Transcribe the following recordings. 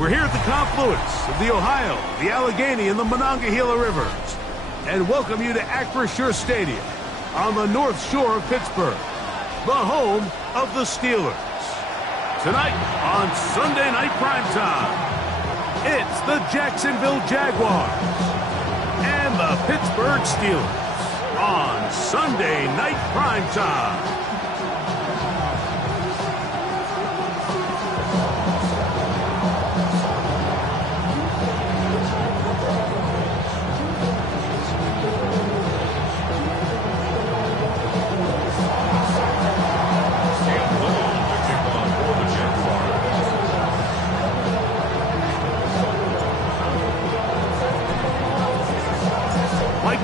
We're here at the confluence of the Ohio, the Allegheny, and the Monongahela Rivers, and welcome you to Acrisure Stadium on the North Shore of Pittsburgh, the home of the Steelers. Tonight on Sunday Night Primetime, it's the Jacksonville Jaguars and the Pittsburgh Steelers on Sunday Night Primetime.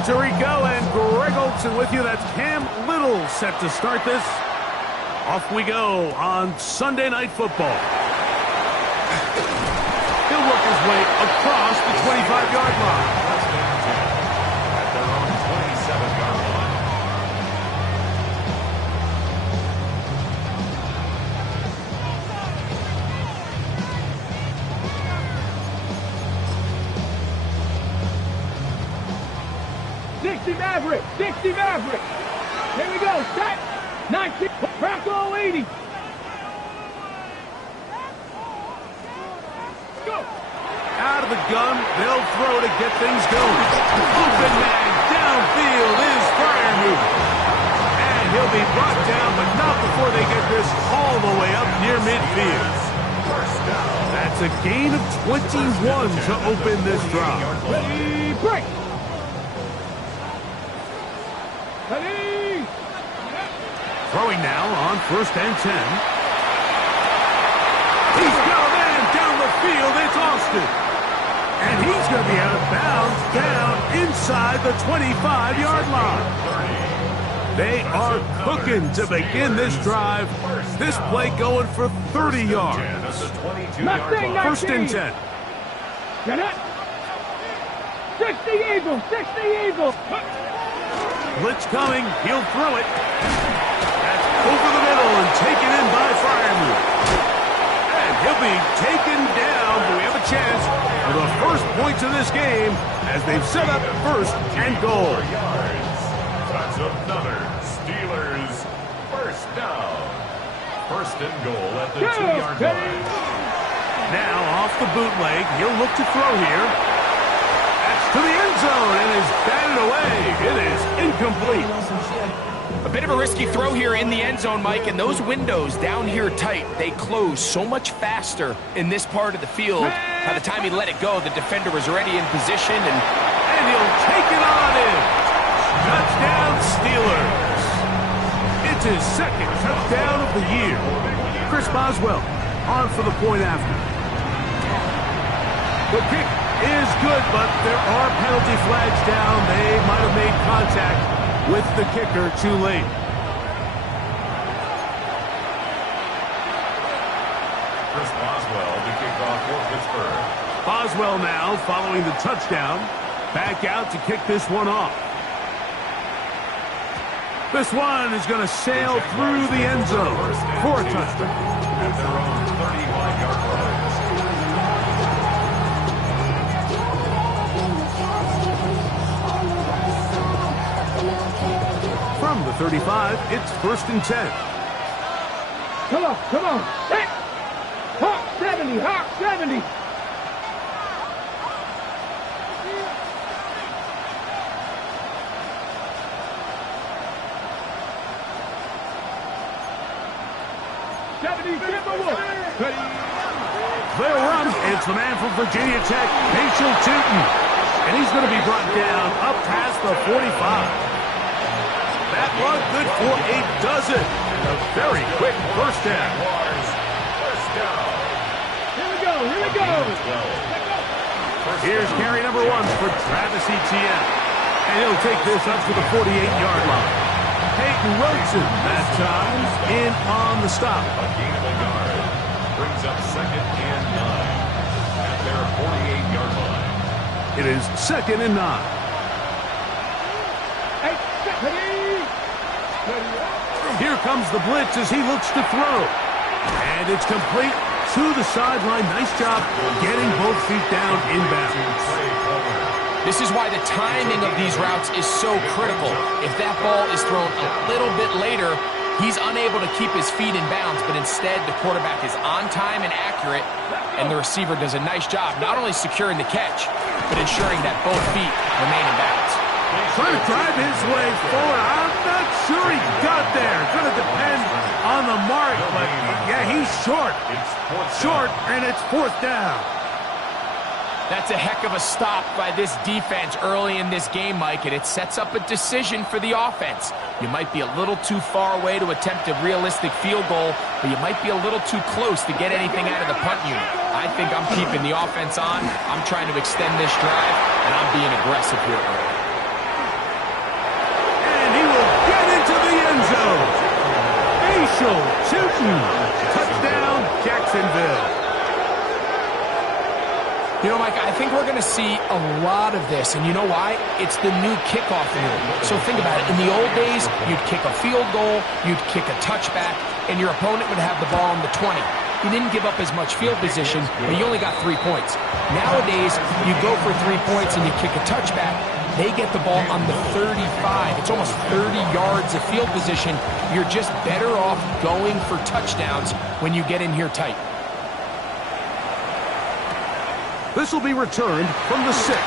Tirico and Greg Olson with you. That's Cam Little set to start this. Off we go on Sunday Night Football. He'll work his way across the 25-yard line. At their own 27-yard line. Dixie Maverick. Here we go. Set. 19. Bronco 80. Go. Out of the gun. They'll throw to get things going. Open man downfield is Freiermuth. And he'll be brought down, but not before they get this all the way up near midfield. That's a gain of 21 to open this drive. Ready, break. Throwing now on 1st and 10. He's got a man down the field. It's Austin. And he's going to be out of bounds down inside the 25-yard line. They are cooking to begin this drive. This play going for 30 yards. 1st and 10. Get it. 60 Eagles. 60 Eagles. Blitz coming. He'll throw it. Over the middle and taken in by Freiermuth. And he'll be taken down, but we have a chance for the first points of this game as they've set up 1st and goal. That's another Steelers first down. 1st and goal at the 2-yard line. Now off the bootleg, he'll look to throw here. That's to the end zone and is batted away. It is incomplete. A bit of a risky throw here in the end zone, Mike, and those windows down here tight, they close so much faster in this part of the field. By the time he let it go, the defender was already in position, and he'll take it on in. Touchdown, Steelers. It's his 2nd touchdown of the year. Chris Boswell on for the point after. The kick is good, but there are penalty flags down. They might have made contact with the kicker too late. Chris Boswell, the kickoff for Pittsburgh. Boswell now following the touchdown. Back out to kick this one off. This one is going to sail through the end zone for a touchdown. At their own 31-yard line. From the 35, it's 1st and 10. Come on, come on. Hey! Hawk 70, Hawk 70. They'll run. It's the man from Virginia Tech, Rachel Tootin. And he's going to be brought down up past the 45. That run good for a dozen. A very quick first down. Here we go, here we go. Here's carry number 1 for Travis Etienne. And he'll take this up to the 48-yard line. Peyton Rosen that time in on the stop. A gain of a yard. Brings up 2nd and 9 at their 48-yard line. It is 2nd and 9. Hey, Here comes the blitz as he looks to throw. And it's complete. to the sideline. Nice job getting both feet down in bounds. This is why the timing of these routes is so critical. If that ball is thrown a little bit later, he's unable to keep his feet in bounds, but instead the quarterback is on time and accurate, and the receiver does a nice job not only securing the catch, but ensuring that both feet remain in bounds. Trying to drive his way forward. I'm not sure he got there. Going to depend on the mark, but yeah, he's short. Short, and it's fourth down. That's a heck of a stop by this defense early in this game, Mike, and it sets up a decision for the offense. You might be a little too far away to attempt a realistic field goal, but you might be a little too close to get anything out of the punt unit. I think I'm keeping the offense on. I'm trying to extend this drive, and I'm being aggressive here early. And he will get into the end zone. Facial shooting. Touchdown, Jacksonville. You know, Mike, I think we're going to see a lot of this, and you know why? It's the new kickoff rule. So think about it. In the old days, you'd kick a field goal, you'd kick a touchback, and your opponent would have the ball on the 20. You didn't give up as much field position, but you only got 3 points. Nowadays, you go for 3 points and you kick a touchback, they get the ball on the 35. It's almost 30 yards of field position. You're just better off going for touchdowns when you get in here tight. This will be returned from the 6.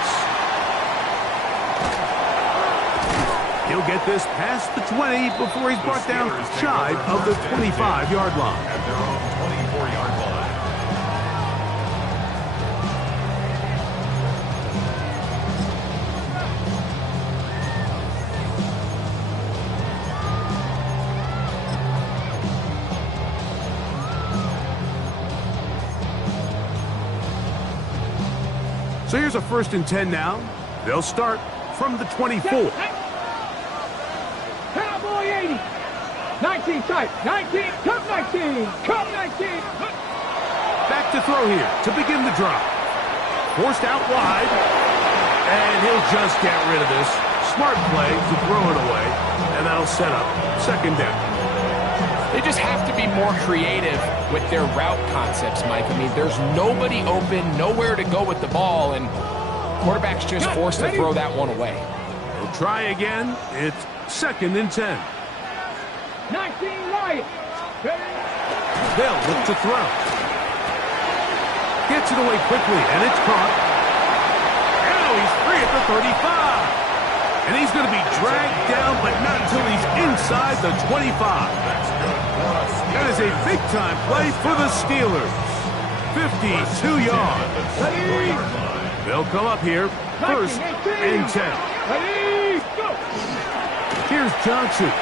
He'll get this past the 20 before he's brought down shy of the 25-yard line. At their own 24-yard line. So here's a 1st and 10 now. They'll start from the 24. Cowboy 80. 19 tight. 19. Come 19. Come 19. Back to throw here to begin the drive. Forced out wide. And he'll just get rid of this. Smart play to throw it away. And that'll set up 2nd down. They just have to be more creative with their route concepts, Mike. I mean, there's nobody open, nowhere to go with the ball, and quarterback's just forced to throw that one away. They'll try again. It's 2nd and 10. 19 right. They'll look to throw. Gets it away quickly, and it's caught. Now he's free at the 35. And he's going to be dragged down, but not until he's inside the 25. That is a big-time play for the Steelers. 52 yards. They'll come up here, 1st and 10. Here's Johnson.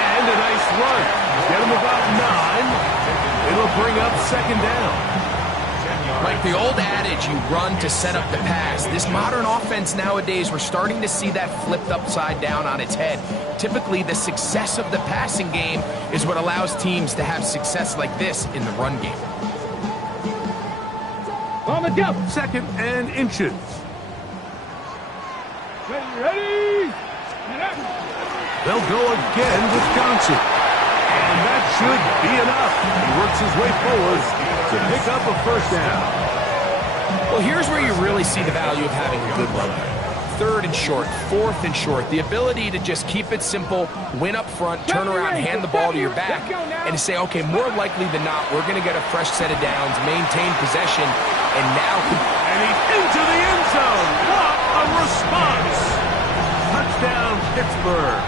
And a nice run. Get him about 9. It'll bring up 2nd down. Like the old adage, you run to set up the pass. This modern offense nowadays, we're starting to see that flipped upside down on its head. Typically, the success of the passing game is what allows teams to have success like this in the run game. On the jump. 2nd and inches. Ready. They'll go again with Johnson. And that should be enough. He works his way forward to pick up a 1st down. Well, here's where you really see the value of having a good run game. 3rd and short, 4th and short. The ability to just keep it simple, win up front, turn around, hand the ball to your back, and to say, okay, more likely than not, we're going to get a fresh set of downs, maintain possession, and now... And he's into the end zone. What a response. Touchdown, Pittsburgh.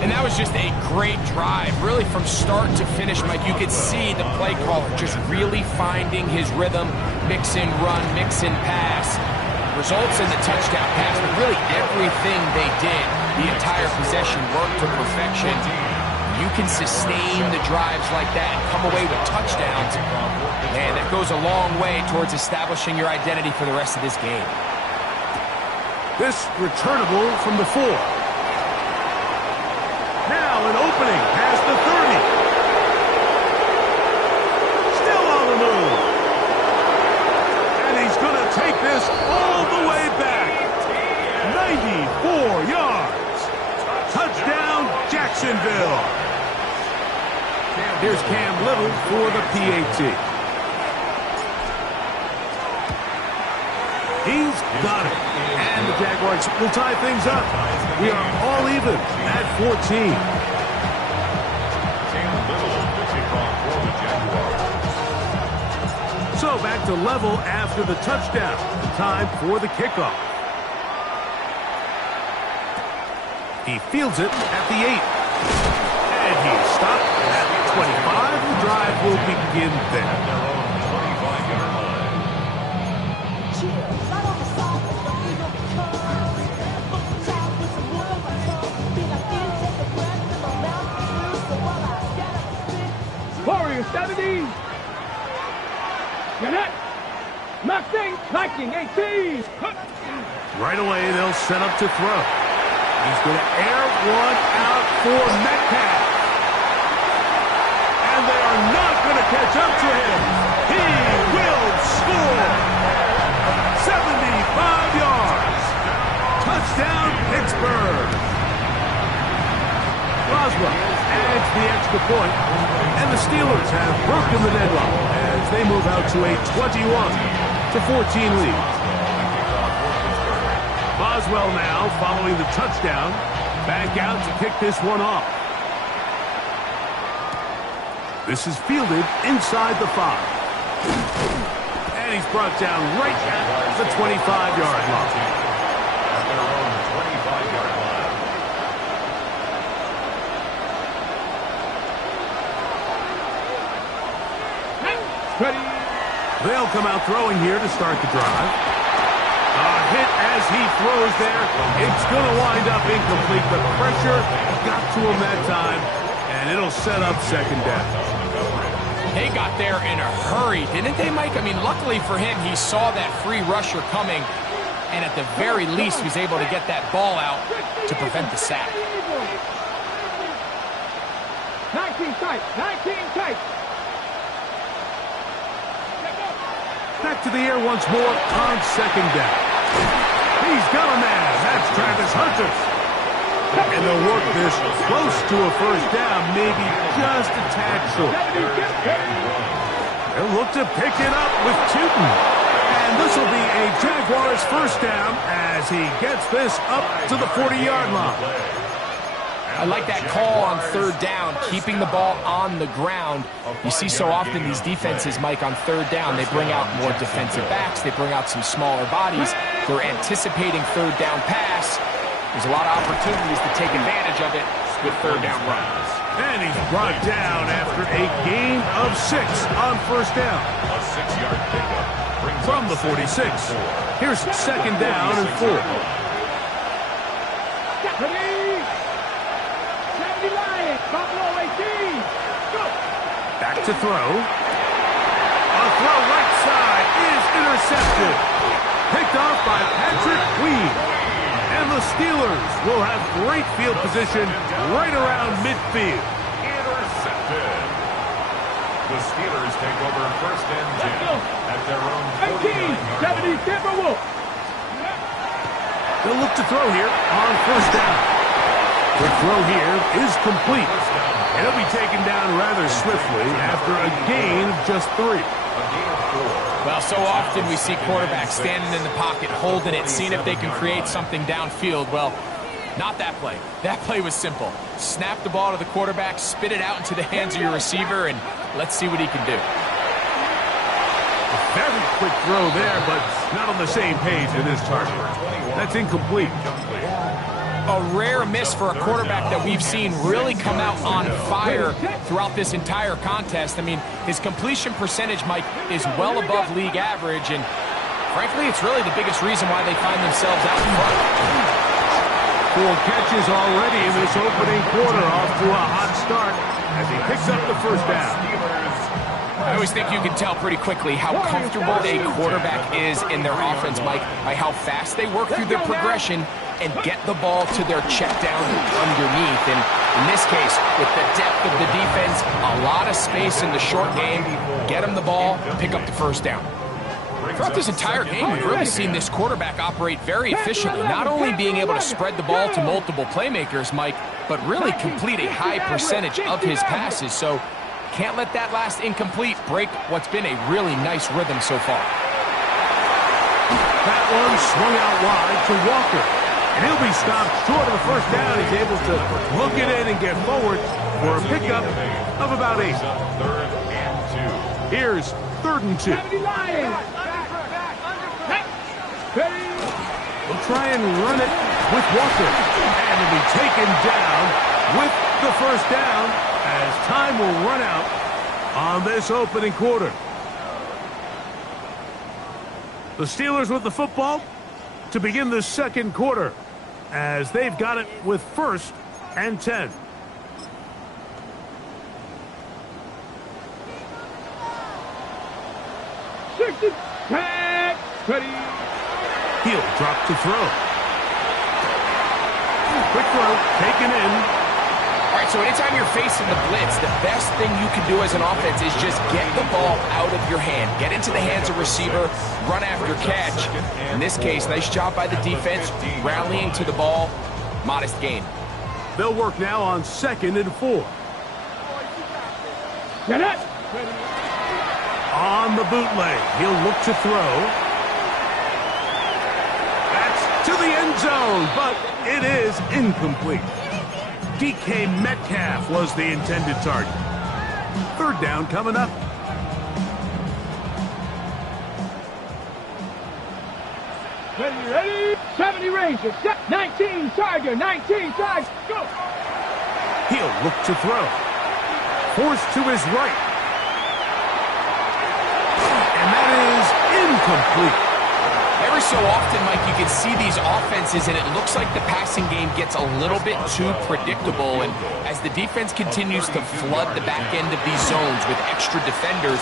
And that was just a great drive, really from start to finish, Mike. You could see the play caller just really finding his rhythm, mix in run, mix in pass. Results in the touchdown pass, but really everything they did, the entire possession worked to perfection. You can sustain the drives like that and come away with touchdowns. Man, that goes a long way towards establishing your identity for the rest of this game. This returnable from the 4. Now an opening past the 30. Still on the move. And he's going to take this all the way back. 94 yards. Touchdown, Jacksonville. Here's Cam Little for the PAT. He's got it. And the Jaguars will tie things up. We are all even at 14. Cam Little, the kickoff for the Jaguars. So back to level after the touchdown. Time for the kickoff. He fields it at the 8. And he's stopped at the 25. The drive will begin there. Their own 25-yard line. Warrior 70. Gannett. Mustang. Viking 18. Right away, they'll set up to throw. He's going to air one out for Metcalf. And they are not going to catch up to him. He will score. 75 yards. Touchdown, Pittsburgh. Boswell adds the extra point, and the Steelers have broken the deadlock as they move out to a 21-14 lead. Boswell now following the touchdown, back out to kick this one off. This is fielded inside the 5. And he's brought down right at the 25-yard line. At their own 25-yard line. Ready. They'll come out throwing here to start the drive. A hit as he throws there. It's going to wind up incomplete. The pressure got to him that time, and it'll set up second down. They got there in a hurry, didn't they, Mike? I mean, luckily for him, he saw that free rusher coming, and at the very least was able to get that ball out to prevent the sack. 19 tight. 19 tight. Back to the air once more on second down. He's got a man. That's Travis Hunter. And they'll work this close to a first down, maybe just a tad short. They'll look to pick it up with Tootin. And this will be a Jaguars first down as he gets this up to the 40-yard line. I like that call on third down, keeping the ball on the ground. You see so often these defenses, Mike, on third down, they bring out more defensive backs. They bring out some smaller bodies. They're anticipating third down pass. There's a lot of opportunities to take advantage of it with third down runs. And he's brought down after a gain of 6 on first down. A 6-yard pickup brings From the 46. Here's second down and 4. Ready. 70 Lions. Buffalo 18. Go. Back to throw. A throw right side is intercepted. Picked off by Patrick Queen. And the Steelers will have great field position right around midfield. intercepted. The Steelers take over first and 10 at their own 18. 70 Timberwolves. They'll look to throw here on first down. The throw here is complete. And he'll be taken down rather swiftly after a gain of just 3. Well, so often we see quarterbacks standing in the pocket, holding it, seeing if they can create something downfield. Well, not that play. That play was simple. Snap the ball to the quarterback, spit it out into the hands of your receiver, and let's see what he can do. Very quick throw there, but not on the same page in this target. That's incomplete. A rare miss for a quarterback that we've seen really come out on fire throughout this entire contest. I mean, his completion percentage, Mike, is well above league average, and frankly, it's really the biggest reason why they find themselves out in front. 4 catches already in this opening quarter, off to a hot start as he picks up the first down. I always think you can tell pretty quickly how comfortable a quarterback is in their offense, Mike, by how fast they work through their progression and get the ball to their check down underneath. And in this case, with the depth of the defense, a lot of space in the short game, get them the ball, pick up the first down. Throughout this entire game, we've really seen this quarterback operate very efficiently, not only being able to spread the ball to multiple playmakers, Mike, but really complete a high percentage of his passes. So Can't let that last incomplete break what's been a really nice rhythm so far. That one swung out wide to Walker. And he'll be stopped short of the first down. He's able to look it in and get forward for a pickup of about 8. Here's 3rd and 2. We'll try and run it with Walker. And it'll be taken down with the first down as time will run out on this opening quarter. The Steelers with the football to begin the second quarter as they've got it with 1st and 10. Ready. He'll drop to throw. Quick throw, taken in. All right, so anytime you're facing the blitz, the best thing you can do as an offense is just get the ball out of your hand. Get into the hands of receiver, run after catch. In this case, nice job by the defense, rallying to the ball. Modest gain. They'll work now on 2nd and 4. Get it. On the bootleg, he'll look to throw. That's to the end zone, but it is incomplete. DK Metcalf was the intended target. 3rd down coming up. Ready. 70 Rangers. 19 Tiger. 19 Tiger. Go. He'll look to throw. Forced to his right. And that is incomplete. Every so often, Mike, you can see these offenses, and it looks like the passing game gets a little bit too predictable. And as the defense continues to flood the back end of these zones with extra defenders,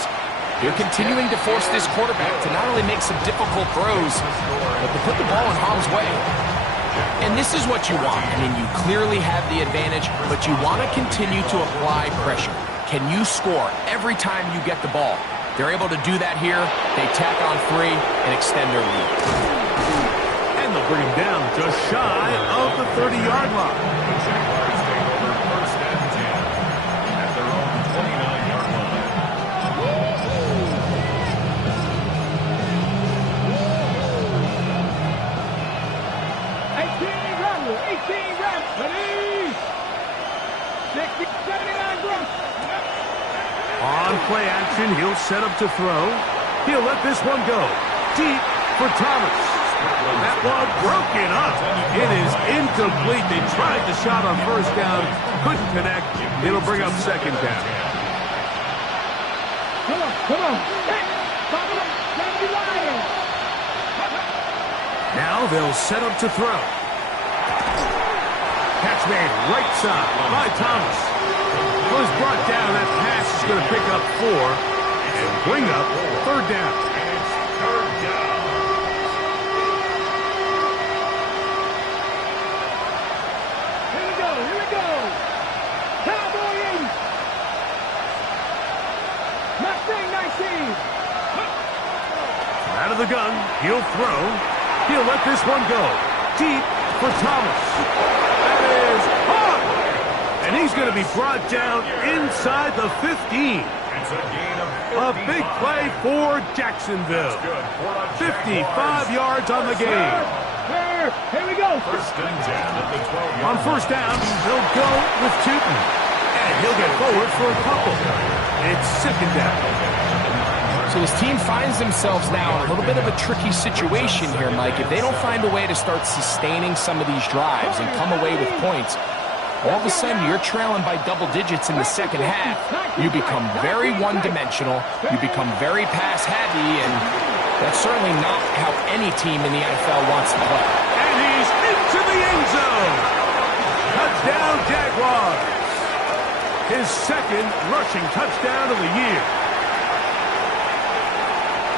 they're continuing to force this quarterback to not only make some difficult throws, but to put the ball in harm's way. And this is what you want. I mean, you clearly have the advantage, but you want to continue to apply pressure. Can you score every time you get the ball? They're able to do that here. They tack on 3 and extend their lead. And they'll bring him down just shy of the 30-yard line. The Jaguars take over 1st and 10 at their own 29-yard line. 18 run. Ready. 60, 79 run. On play action, he'll set up to throw. He'll let this one go. Deep for Thomas. That one broken up. It is incomplete. They tried the shot on 1st down. Couldn't connect. It'll bring up 2nd down. Come on. Hey, follow up. 70 Lions. Now they'll set up to throw. Catch made right side by Thomas. Was brought down. That pass is going to pick up 4 and bring up 3rd down. And it's 3rd down. Here we go. Cowboy 80. Mustang 19. Out of the gun, he'll throw. He'll let this one go. Deep for Thomas. That is hard. And he's going to be brought down inside the 15. It's a gain of 55. A big play for Jacksonville. Good for the 55 yards on the game. Here we go. 1st and 10 at the 12-yard On 1st down, they'll go with Tootin. And he'll get forward for a couple. It's 2nd down. So this team finds themselves now in a little bit of a tricky situation here, Mike. If they don't find a way to start sustaining some of these drives and come away with points, all of a sudden you're trailing by double digits in the second half. You become very one-dimensional. You become very pass-heavy, and that's certainly not how any team in the NFL wants to play. And he's into the end zone. Touchdown, Jaguars. His 2nd rushing touchdown of the year.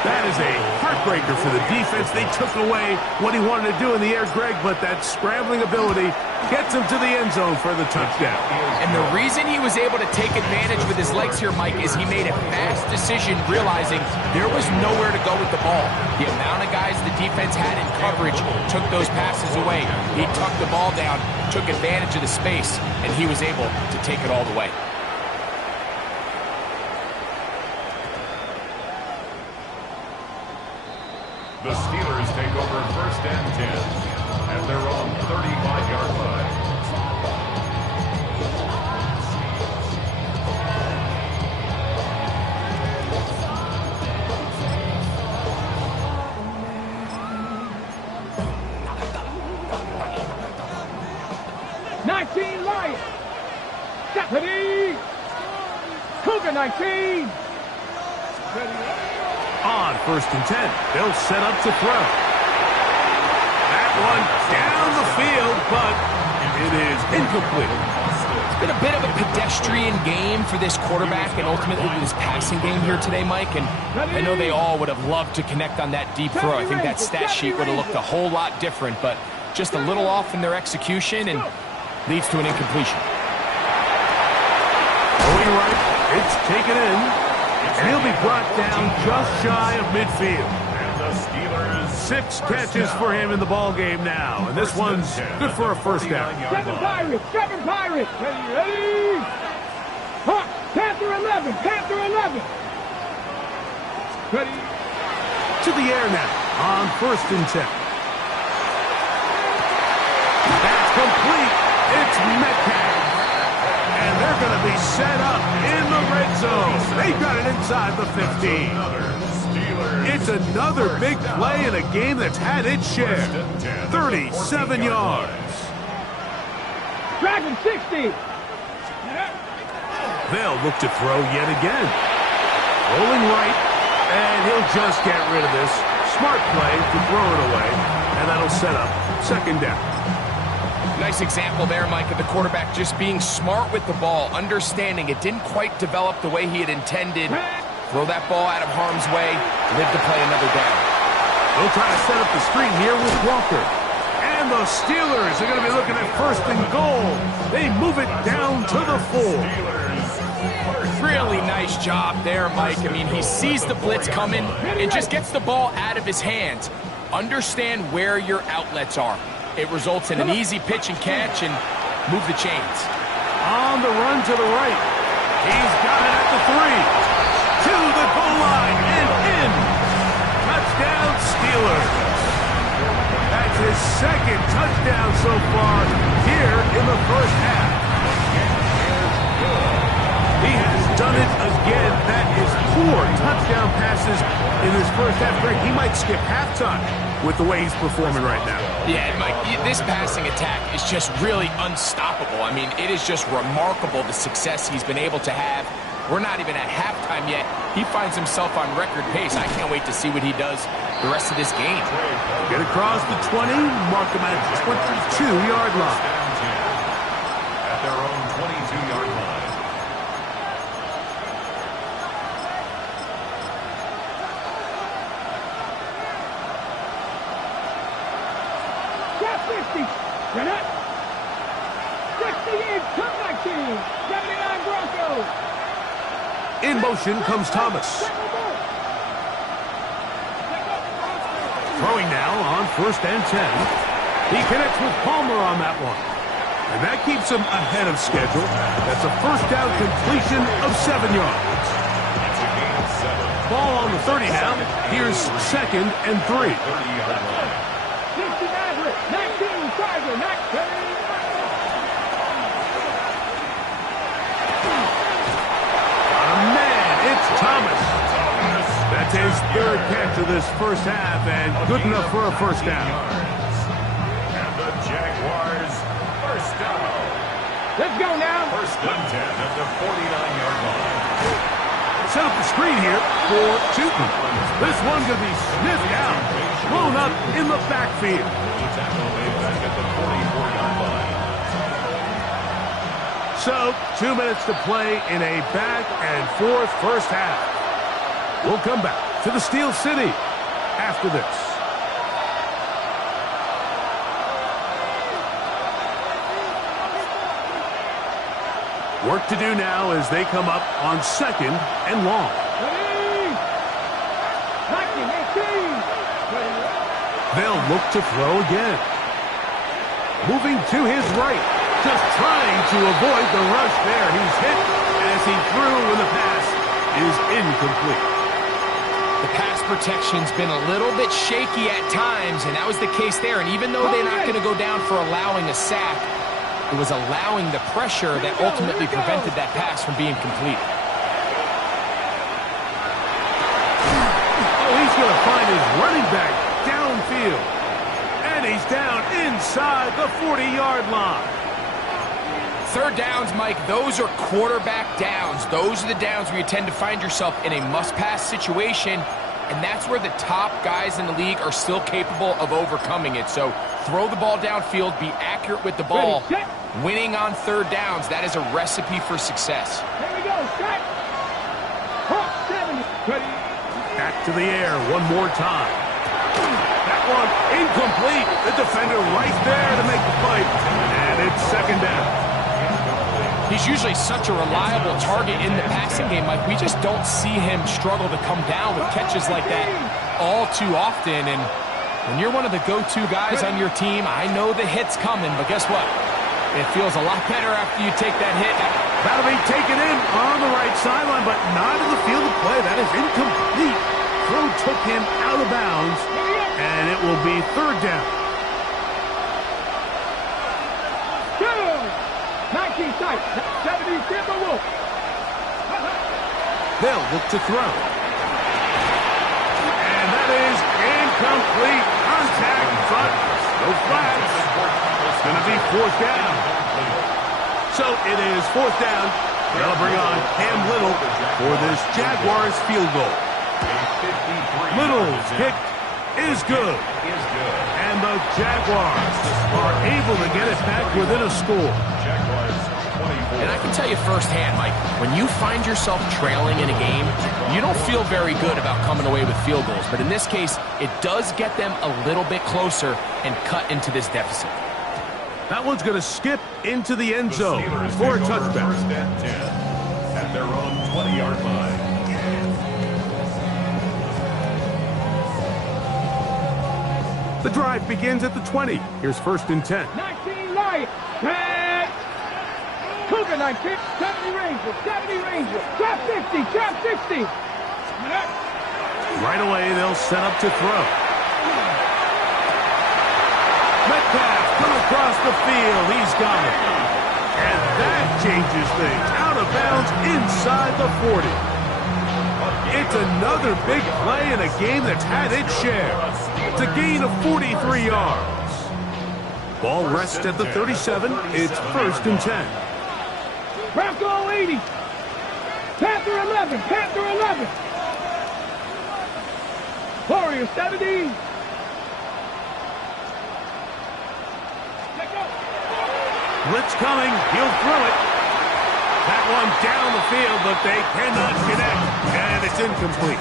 That is a heartbreaker for the defense. They took away what he wanted to do in the air, Greg, but that scrambling ability gets him to the end zone for the touchdown. And the reason he was able to take advantage with his legs here, Mike, is he made a fast decision realizing there was nowhere to go with the ball. The amount of guys the defense had in coverage took those passes away. He tucked the ball down, took advantage of the space, and he was able to take it all the way. The Steelers take over first and 10 at their own 35-yard line. Lions. Deputy. Cougar 19. On first and 10, they'll set up to throw. That one down the field, but it is incomplete. It's been a bit of a pedestrian game for this quarterback and ultimately this passing game here today, Mike. And I know they all would have loved to connect on that deep throw. I think that stat sheet would have looked a whole lot different, but just a little off in their execution and leads to an incompletion. Going right, it's taken in, and he'll be brought down just shy of midfield. And the Steelers 6 catches for him in the ball game now, and this one's good for a first down. 7 Pirates, 7 Pirates. Ready? Hawk, Panther 11, Panther 11. Ready? To the air now on first and 10. That's complete. It's Metcalf. And they're going to be set up in the red zone. They got it inside the 15. It's another big play in a game that's had its share. 37 yards. Dragon 60. They'll look to throw yet again. Rolling right, and he'll just get rid of this. Smart play to throw it away, and that'll set up second down. Nice example there, Mike, of the quarterback just being smart with the ball, understanding it didn't quite develop the way he had intended. Throw that ball out of harm's way, live to play another down. They'll try to set up the screen here with Walker. And the Steelers are going to be looking at first and goal. They move it down to the 4. Really nice job there, Mike. I mean, he sees the blitz coming and just gets the ball out of his hands. Understand where your outlets are. It results in an easy pitch and catch and move the chains. On the run to the right. He's got it at the 3. To the goal line and in. Touchdown Steelers. That's his second touchdown so far here in the first half. He has done it again. That is 4 touchdown passes in his first half. Greg, he might skip halftime with the way he's performing right now. Yeah, Mike, this passing attack is just really unstoppable. I mean, it is just remarkable the success he's been able to have. We're not even at halftime yet. He finds himself on record pace. I can't wait to see what he does the rest of this game. Get across the 20, mark him at the 22-yard line. At their own 22-yard line. Got 50. Jeanette. 68, come 19. 79 Broncos. In motion comes Thomas. Throwing now on first and 10. He connects with Palmer on that one. And that keeps him ahead of schedule. That's a first down completion of 7 yards. Ball on the 30 now. Here's second and 3. 30-yard line. 60 Maverick. 19 Tiger. 19. Thomas. That's his 3rd catch of this first half, and good enough for a first down. And the Jaguars first down. Let's go now. First and 10 at the 49-yard line. Set up the screen here for Tootin. This one going to be sniffed out, thrown up in the backfield. The tackle made back at the 44-yard line. So, 2 minutes to play in a back-and-forth first half. We'll come back to the Steel City after this. Work to do now as they come up on second and long. Ready. 19, 18. They'll look to throw again. Moving to his right. Just trying to avoid the rush there. He's hit as he threw when the pass is incomplete. The pass protection's been a little bit shaky at times, and that was the case there. And even though they're not going to go down for allowing a sack, it was allowing the pressure that ultimately prevented that pass from being complete. Oh, he's going to find his running back downfield. And he's down inside the 40-yard line. Third downs, Mike, those are quarterback downs. Those are the downs where you tend to find yourself in a must-pass situation, and that's where the top guys in the league are still capable of overcoming it. So throw the ball downfield, be accurate with the ball. Winning on third downs, that is a recipe for success. Here we go, set. Hawk 70. Ready. Back to the air one more time. That one incomplete. The defender right there to make the play. And it's second down. He's usually such a reliable target in the passing game, Mike. We just don't see him struggle to come down with catches like that all too often. And when you're one of the go-to guys on your team, I know the hit's coming, but guess what? It feels a lot better after you take that hit. That'll be taken in on the right sideline, but not in the field of play. That is incomplete. Throw took him out of bounds, and it will be third down. 19 sight, 70 Timberwolf. They'll look to throw. And that is incomplete. Contact, but no flags. It's going to be fourth down. So it is fourth down. They'll bring on Cam Little for this Jaguars field goal. Little's kick is good. And the Jaguars are able to get it back within a score. And I can tell you firsthand, Mike, when you find yourself trailing in a game, you don't feel very good about coming away with field goals. But in this case, it does get them a little bit closer and cut into this deficit. That one's going to skip into the end zone for a touchback. First and 10 at their own 20-yard line. The drive begins at the 20. Here's first and 10. 19 Lions. Cougar 19, 70 Rangers, 70 Rangers. Trap 60, trap 60. Right away, they'll set up to throw. Metcalf come across the field. He's got it. And that changes things. Out of bounds inside the 40. It's another big play in a game that's had its share. It's a gain of 43 yards. Ball rests at the 37. It's first and 10. Bronco 80. Panther 11, Panther 11. Warrior 70. Blitz coming. He'll throw it. That one down the field, but they cannot connect. And it's incomplete.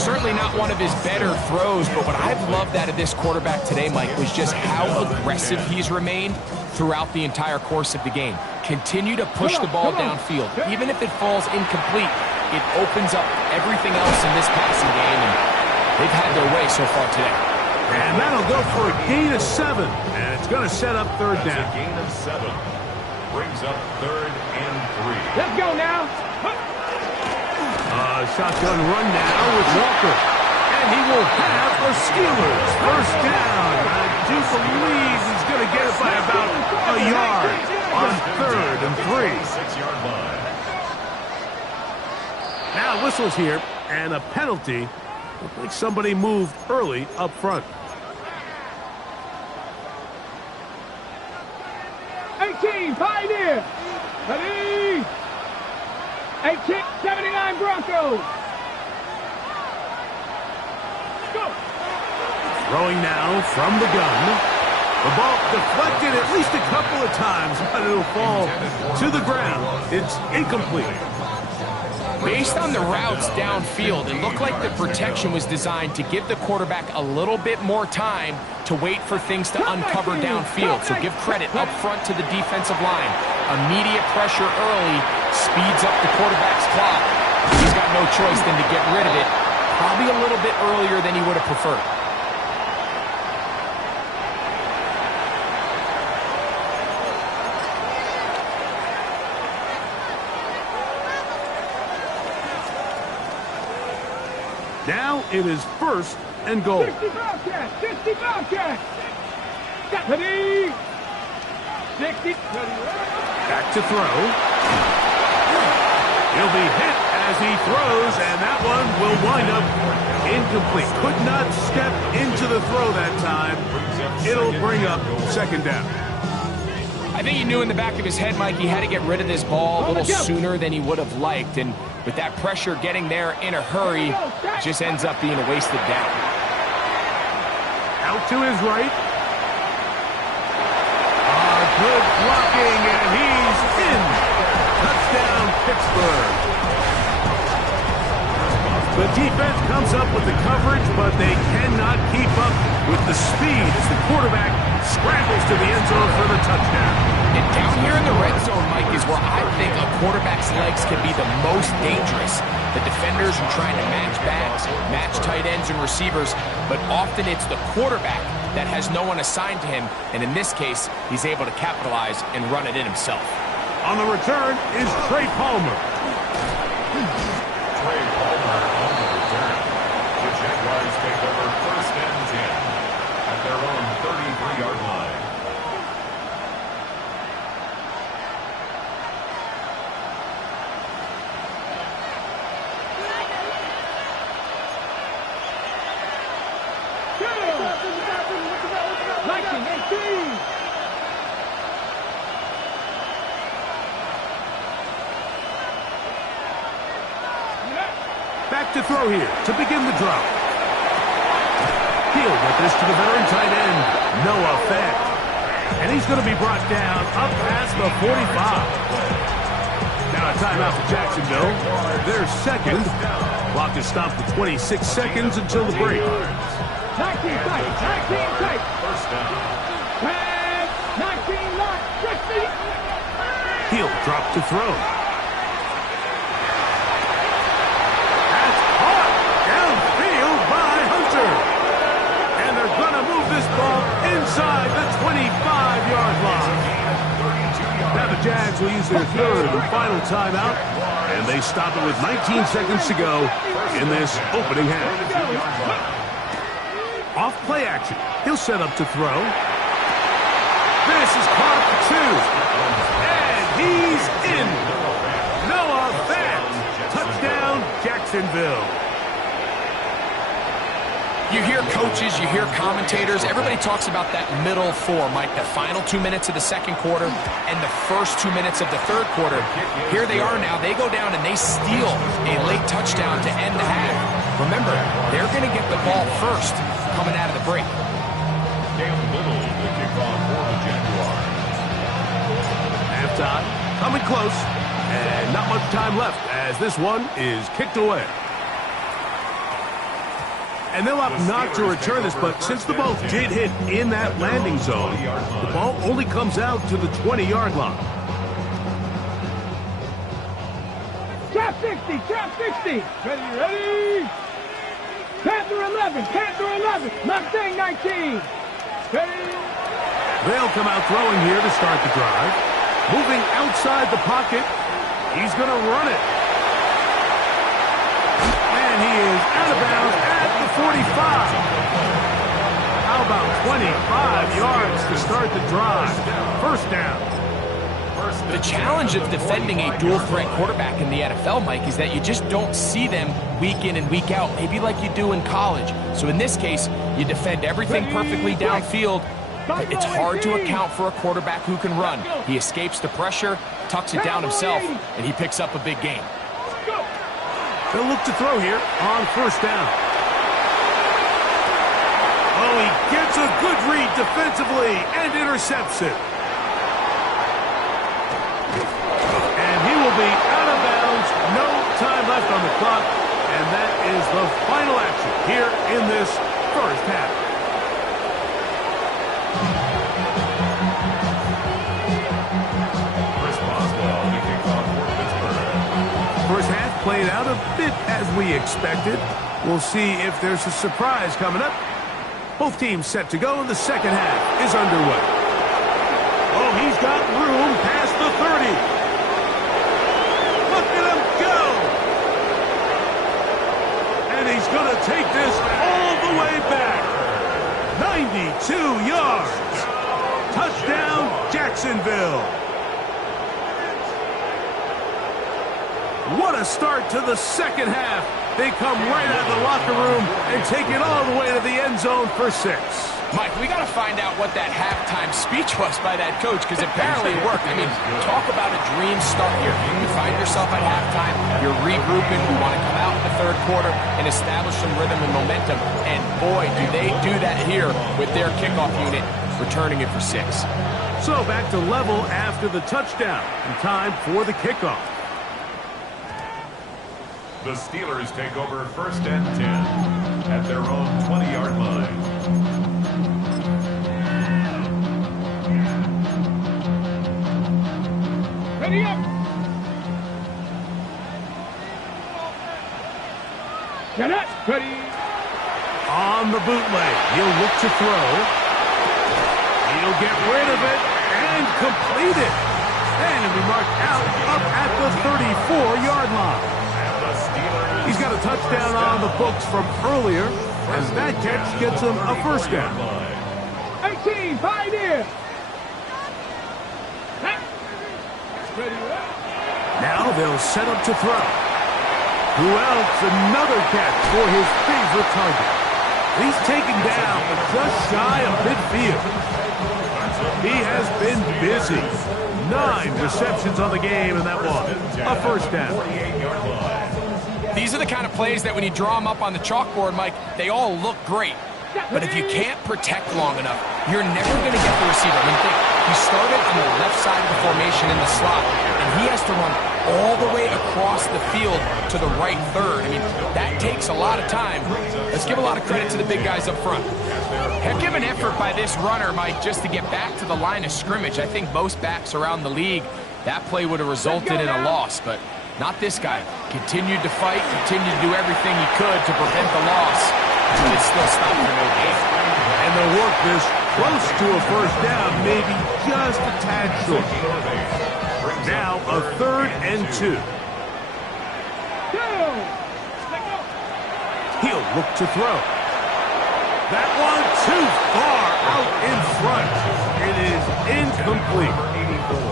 Certainly not one of his better throws, but what I've loved out of this quarterback today, Mike, was just how aggressive he's remained throughout the entire course of the game. Continue to push the ball downfield. Even if it falls incomplete, it opens up everything else in this passing game, and they've had their way so far today. And that'll go for a gain of 7. And it's going to set up third down. A gain of 7. Brings up third and 3. Let's go now. Shotgun run now with Walker. And he will have the Steelers first down. I do believe he's going to get it by about a yard on third and 3. 6-yard line. Now whistles here and a penalty. Looks like somebody moved early up front. 18, Pioneer. Ready. 18, 79 Broncos. Go. Throwing now from the gun. The ball deflected at least a couple of times, but it'll fall to the ground. It's incomplete. Based on the routes downfield, it looked like the protection was designed to give the quarterback a little bit more time to wait for things to uncover downfield. So give credit up front to the defensive line. Immediate pressure early speeds up the quarterback's clock. He's got no choice than to get rid of it, probably a little bit earlier than he would have preferred. Now it is 1st and goal. 60 Bobcat! 60 Bobcat! Ready! 60. Back to throw. He'll be hit as he throws, and that one will wind up incomplete. Could not step into the throw that time. It'll bring up 2nd down. I think he knew in the back of his head, Mike, he had to get rid of this ball a little sooner than he would have liked. And with that pressure getting there in a hurry, it just ends up being a wasted down. Out to his right. Good blocking, and he's in. Touchdown, Pittsburgh. The defense comes up with the coverage, but they cannot keep up with the speed as the quarterback scrambles to the end zone for the touchdown. And down here in the red zone, Mike, is where I think a quarterback's legs can be the most dangerous. The defenders are trying to match backs, match tight ends and receivers, but often it's the quarterback that has no one assigned to him, and in this case, he's able to capitalize and run it in himself. On the return is Trey Palmer. Trey Palmer on the return. The Jaguars take over 1st and 10 at their own 33-yard line. Back to throw here to begin the drop. He'll get this to the veteran tight end, Noah Fant. And he's going to be brought down up past the 45. Now a timeout for Jacksonville. Their 2nd. Clock is stopped for 26 seconds until the break. 19 tight. 19 tight. 1st down. 19 lock. 60. He'll drop to throw. Inside the 25-yard line. Now the Jags will use their 3rd and final timeout, and they stop it with 19 seconds to go in this opening half. Off play action. He'll set up to throw. This is caught for 2. And he's in. Noah Fant. Touchdown, Jacksonville. You hear coaches, you hear commentators, everybody talks about that middle 4, Mike, the final 2 minutes of the 2nd quarter and the first 2 minutes of the 3rd quarter. Here they are now. They go down and they steal a late touchdown to end the half. Remember, they're going to get the ball first coming out of the break. Cam Little, the kickoff for the Jaguars. Halftime coming close, and not much time left as this one is kicked away. And they'll opt not to return this, but since the ball did hit in that landing zone, the ball only comes out to the 20-yard line. Trap 60, trap 60. Ready? Panther 11, Panther 11. Mustang 19. Ready? They'll come out throwing here to start the drive. Moving outside the pocket. He's going to run it. And he is out of bounds at the 45. How about 25 yards to start the drive? 1st down. The challenge of defending a dual-threat quarterback in the NFL, Mike, is that you just don't see them week in and week out, maybe like you do in college. So in this case, you defend everything perfectly downfield. It's hard to account for a quarterback who can run. He escapes the pressure, tucks it down himself, and he picks up a big gain. They'll look to throw here on 1st down. Oh, he gets a good read defensively and intercepts it. And he will be out of bounds. No time left on the clock. And that is the final action here in this 1st half. Chris Boswell, the kickoff for Pittsburgh. 1st half played out a bit as we expected. We'll see if there's a surprise coming up. Both teams set to go, and the 2nd half is underway. Oh, he's got room past the 30. Look at him go! And he's going to take this all the way back. 92 yards. Touchdown, Jacksonville. What a start to the second half. They come right out of the locker room and take it all the way to the end zone for 6. Mike, we got to find out what that halftime speech was by that coach, because apparently it worked. I mean, talk about a dream start here. You find yourself at halftime, you're regrouping, we want to come out in the third quarter and establish some rhythm and momentum. And boy, do they do that here with their kickoff unit, returning it for 6. So back to level after the touchdown, and time for the kickoff. The Steelers take over 1st and 10 at their own 20-yard line. Ready up. Get it. Ready. On the bootleg, he'll look to throw. He'll get rid of it and complete it. And it'll be marked out up at the 34-yard line. He's got a touchdown on the books from earlier, and that catch gets him a first down. 18, Pioneer. Now they'll set up to throw. Who else? Another catch for his favorite target. He's taken down, but just shy of midfield. He has been busy. 9 receptions on the game, and that one, a first down. These are the kind of plays that when you draw them up on the chalkboard, Mike, they all look great. But if you can't protect long enough, you're never going to get the receiver. I mean, think, he started on the left side of the formation in the slot, and he has to run all the way across the field to the right third. I mean, that takes a lot of time. Let's give a lot of credit to the big guys up front. Heck of an effort by this runner, Mike, just to get back to the line of scrimmage. I think most backs around the league, that play would have resulted in a loss, but not this guy. Continued to fight, continued to do everything he could to prevent the loss. But it's still stopped for no gain. And they'll work this close to a first down, maybe just a tad short. Now a 3rd and 2. He'll look to throw. That one too far out in front. It is incomplete.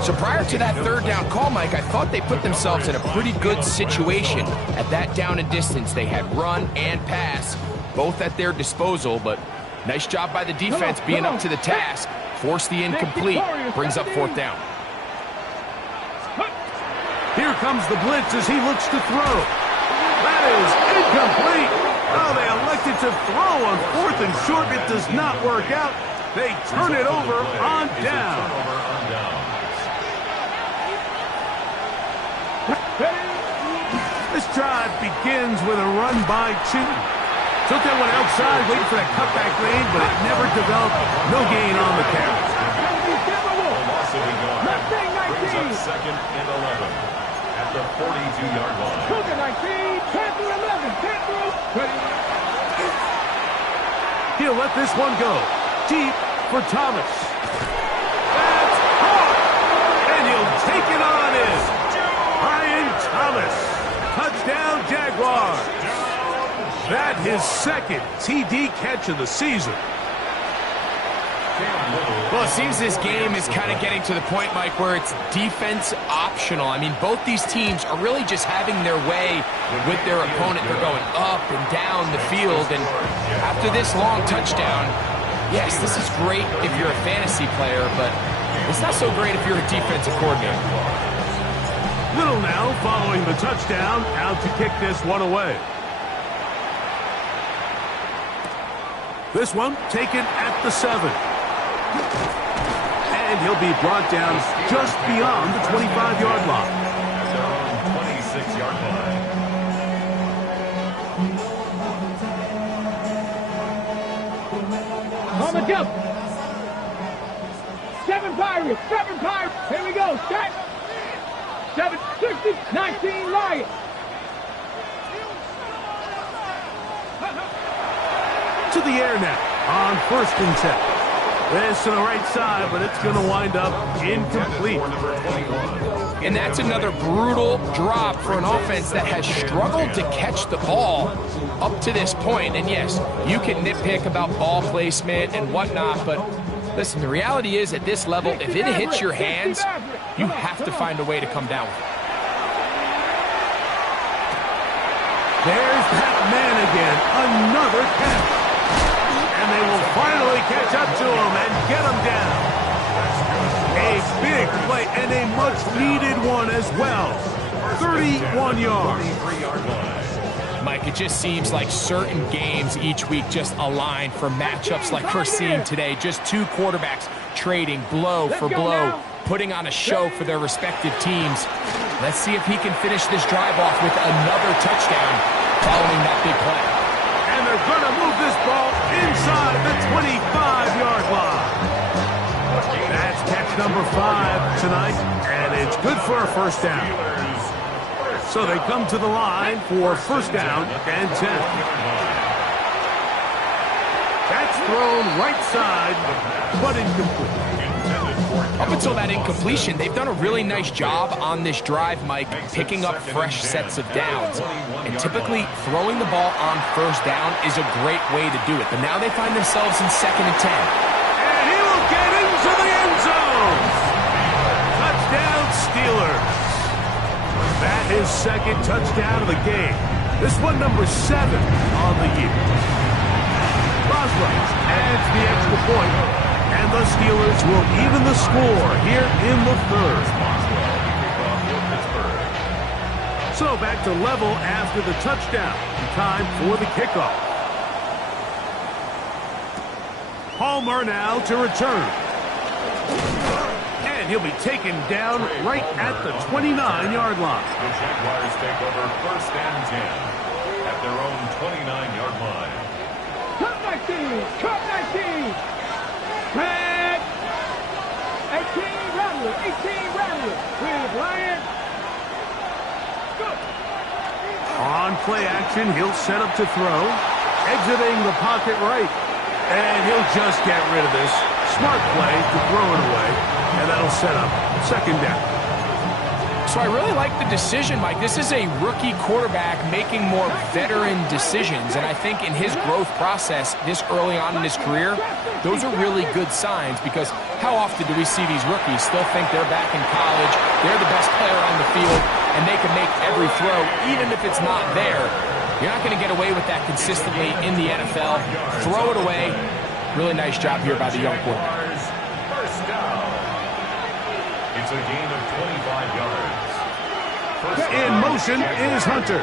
So prior to that 3rd down call, Mike, I thought they put themselves in a pretty good situation at that down and distance. They had run and pass, both at their disposal, but nice job by the defense being up to the task. Force the incomplete, brings up 4th down. Here comes the blitz as he looks to throw. That is incomplete. Oh, they elected to throw on 4th and short. It does not work out. They turn it over on down. This drive begins with a run by Chinton. Took that one outside, waiting for that cutback lane, but it never developed. No gain on the carry. Brings up 2nd and 11 at the 42-yard line. 19, Panther 11, Panther 20. He'll let this one go. Deep for Thomas. That's caught! And he'll take it on in. Brian Thomas. Touchdown, Jaguars. That his 2nd TD catch of the season. Well, it seems this game is kind of getting to the point, Mike, where it's defense optional. I mean, both these teams are really just having their way with their opponent. They're going up and down the field, and after this long touchdown, yes, this is great if you're a fantasy player, but it's not so great if you're a defensive coordinator. Little now following the touchdown, out to kick this one away. This one taken at the 7. And he'll be brought down just beyond the 25-yard line. Their own 26-yard line. On the jump. 7 Pirates, 7 Pirates. Here we go, set. 7, 60, 19 Lions. To the air now on 1st and 10. This to the right side, but it's going to wind up incomplete. Number 21. And that's another brutal drop for an offense that has struggled to catch the ball up to this point. And yes, you can nitpick about ball placement and whatnot, but listen, the reality is at this level, if it hits your hands, you have to find a way to come down with it. There's that man again, another catch. And they will finally catch up to him and get him down. A big play and a much-needed one as well. 31 yards. Mike, it just seems like certain games each week just align for matchups like we're seeing today. Just two quarterbacks trading blow for blow, putting on a show for their respective teams. Let's see if he can finish this drive off with another touchdown following that big play. And they're going to move this ball inside the 25-yard line. That's catch number 5 tonight, and it's good for a first down. So they come to the line for first down and 10. That's thrown right side, but incomplete. Up until that incompletion, they've done a really nice job on this drive, Mike, picking up fresh sets of downs. And typically, throwing the ball on first down is a great way to do it. But now they find themselves in 2nd and 10. And he will get into the end zone. Touchdown, Steelers. That is second touchdown of the game. This one number 7 on the year. Boswell adds the extra point. And the Steelers will even the score here in the 3rd. So back to level after the touchdown. Time for the kickoff. Palmer now to return. And he'll be taken down right at the 29-yard line. The Jaguars take over first and 10 at their own 29-yard line. Cut 19! Cut 19! Red! 18 Rattler! 18 Rattler! With Ryan. Go! On play action, he'll set up to throw. Exiting the pocket right. And he'll just get rid of this. Smart play to throw it away. And that'll set up second down. So I really like the decision, Mike. This is a rookie quarterback making more veteran decisions, and I think in his growth process this early on in his career, those are really good signs, because how often do we see these rookies still think they're back in college, they're the best player on the field, and they can make every throw, even if it's not there. You're not going to get away with that consistently in the NFL. Throw it away. Really nice job here by the young quarterback. First down. It's a gain of 25 yards. In motion is Hunter.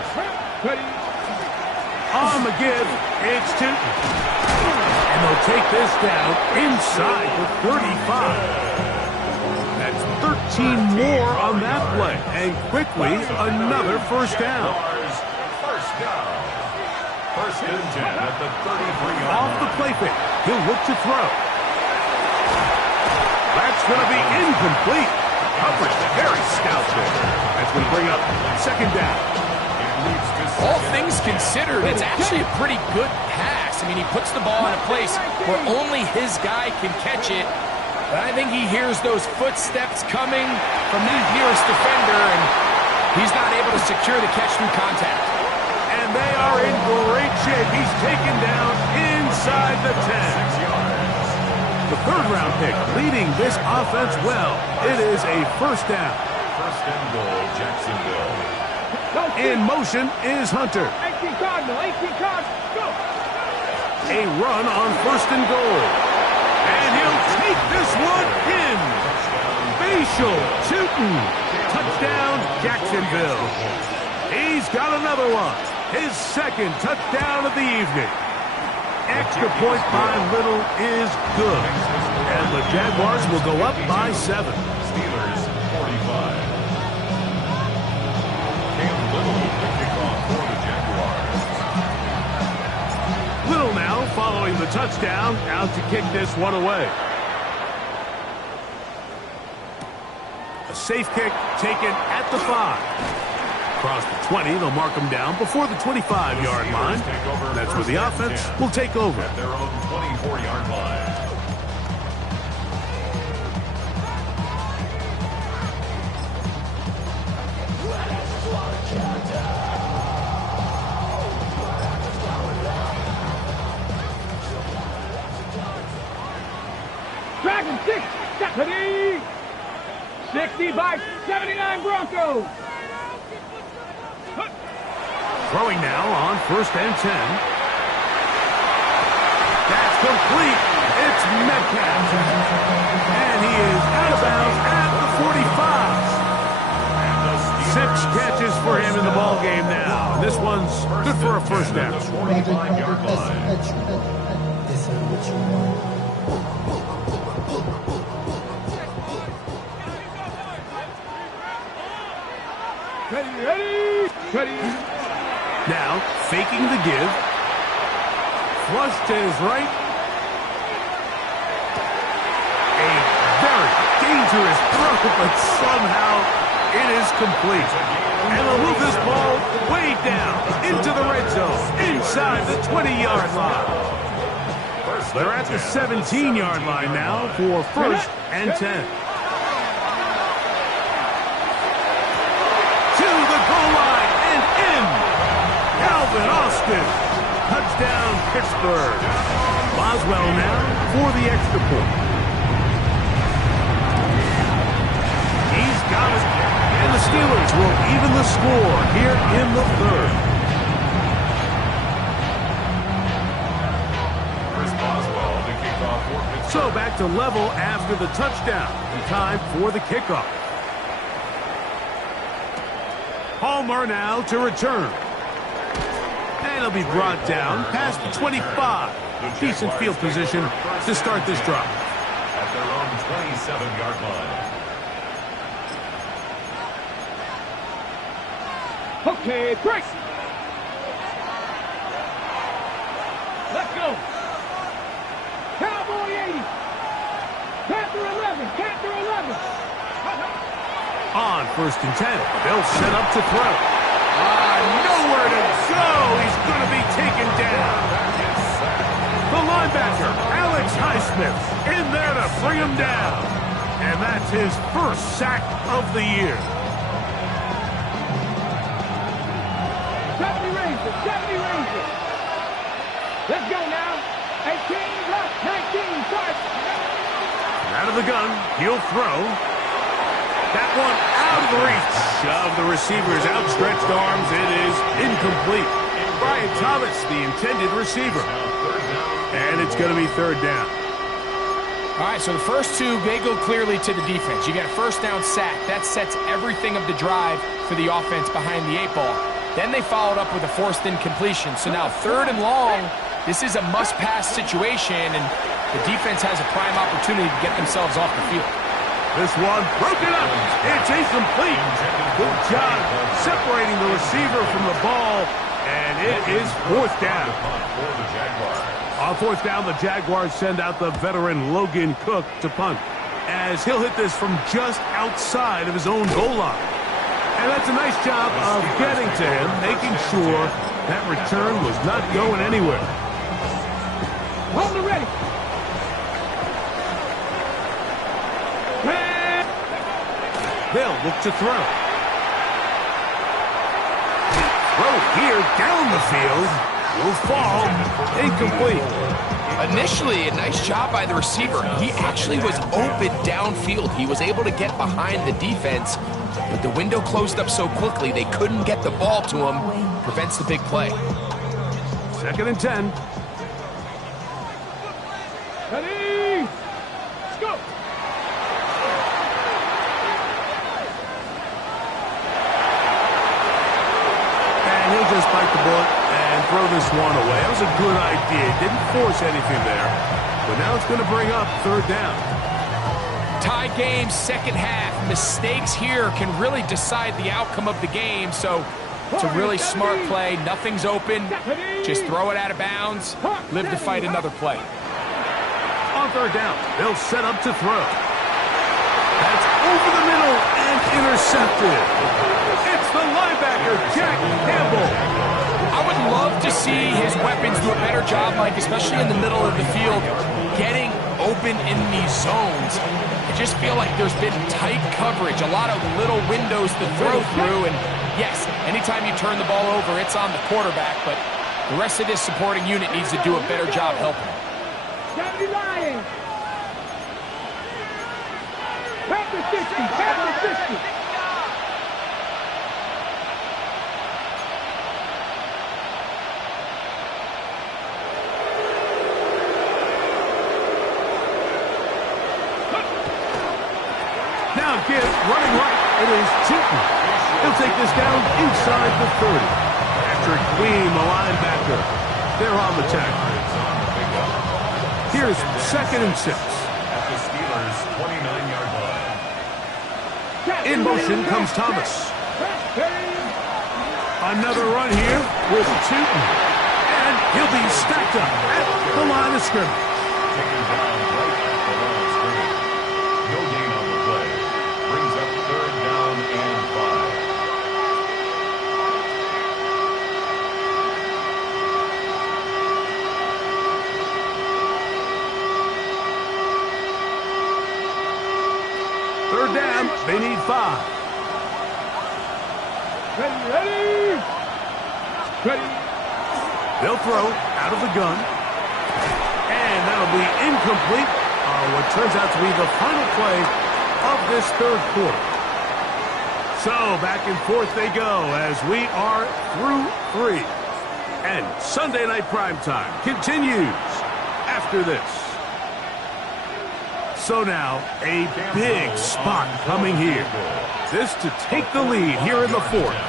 On the give, it's 2. And they'll take this down inside the 35. That's 13 more on that play. And quickly, another first down. First down. First and 10 at the 33-yard Off the play fake, he'll look to throw. That's going to be incomplete. Coverage very stout there. That's going to bring up second down. All things considered, it's actually a pretty good pass. I mean, he puts the ball in a place where only his guy can catch it. But I think he hears those footsteps coming from that nearest defender, and he's not able to secure the catch through contact. And they are in great shape. He's taken down inside the 10. The third-round pick leading this offense well. It is a first down. First and goal, Jacksonville. In motion is Hunter. 18 Cardinal, 18 Cardinal, go! A run on first and goal. And he'll take this one in. Facial shooting. Touchdown, Jacksonville. He's got another one. His second touchdown of the evening. Extra point by Little is good. And the Jaguars will go up by 7. Steelers 45. Cam Little the kickoff for the Jaguars. Little now following the touchdown, out to kick this one away. A safe kick taken at the 5. Across the 20, they'll mark him down before the 25-yard line. That's where the offense will take over. At their own 24-yard line. Dragon 6, 60 by 79 Broncos. Throwing now on 1st and 10. That's complete. It's Metcalf. And he is out of bounds at the 45. 6 catches for him in the ball game now. This one's good for a first down. Ready. Now, faking the give. Flush to his right. A very dangerous throw, but somehow it is complete. And they'll move this ball way down into the red zone, inside the 20-yard line. They're at the 17-yard line now for 1st and 10. Calvin Austin. Touchdown, Pittsburgh. Boswell now for the extra point. He's got it. And the Steelers will even the score here in the 3rd. Chris Boswell to kick off for Pittsburgh. So back to level after the touchdown. And time for the kickoff. Palmer now to return. And he'll be brought down past the 25. Decent field position to start this drive. At their own 27-yard line. Okay, break. Let's go. Cowboy 80. Panther 11. Panther 11. On 1st and 10, they'll set up to throw. Nowhere to go. He's going to be taken down. The linebacker, Alex Highsmith, in there to bring him down. And that's his 1st sack of the year. 70 Rangers. 70 Rangers. Let's go now. 18 left. 19 start. Out of the gun, he'll throw. That one out of the reach of the receiver's outstretched arms. It is incomplete. Brian Thomas, the intended receiver. And it's going to be 3rd down. All right, so the first 2, they go clearly to the defense. You get a 1st down sack. That sets everything of the drive for the offense behind the 8 ball. Then they followed up with a forced incompletion. So now 3rd and long, this is a must-pass situation, and the defense has a prime opportunity to get themselves off the field. This one broken up. It's incomplete. Good job separating the receiver from the ball, and it is 4th down. On 4th down, the Jaguars send out the veteran Logan Cook to punt, as he'll hit this from just outside of his own goal line. And that's a nice job of getting to him, making sure that return was not going anywhere. Hold it ready. They'll look to throw. Throw here down the field. Will fall. Incomplete. Initially, a nice job by the receiver. He actually was open downfield. He was able to get behind the defense, but the window closed up so quickly they couldn't get the ball to him. Prevents the big play. 2nd and 10. Ready. Let's go. He'll just bite the bullet and throw this one away. That was a good idea. Didn't force anything there. But now it's going to bring up 3rd down. Tie game, 2nd half. Mistakes here can really decide the outcome of the game. So it's a really smart play. Nothing's open. Just throw it out of bounds. Live to fight another play. On 3rd down, they'll set up to throw. That's over the middle and intercepted. It's the linebacker, Jack Campbell. I would love to see his weapons do a better job, Mike, especially in the middle of the field, getting open in these zones. I just feel like there's been tight coverage, a lot of little windows to throw through, and yes, anytime you turn the ball over, it's on the quarterback, but the rest of this supporting unit needs to do a better job helping. 70 Lions. Now give, running right, it is Cheaton. He'll take this down inside the 30. Patrick Queen, the linebacker. They're on the tackle. Here's 2nd and 6. At the Steelers' 29-yard line. In motion comes Thomas. Another run here with Cheaton. And he'll be stacked up at the line of scrimmage. Taken down right at the line of scrimmage. No gain on the play. Brings up 3rd down and 5. Third down, they need 5. Ready. Ready. They'll throw out of the gun. And that'll be incomplete on what turns out to be the final play of this 3rd quarter. So back and forth they go as we are through 3. And Sunday Night Primetime continues after this. So now a big spot coming here. This to take the lead here in the 4th.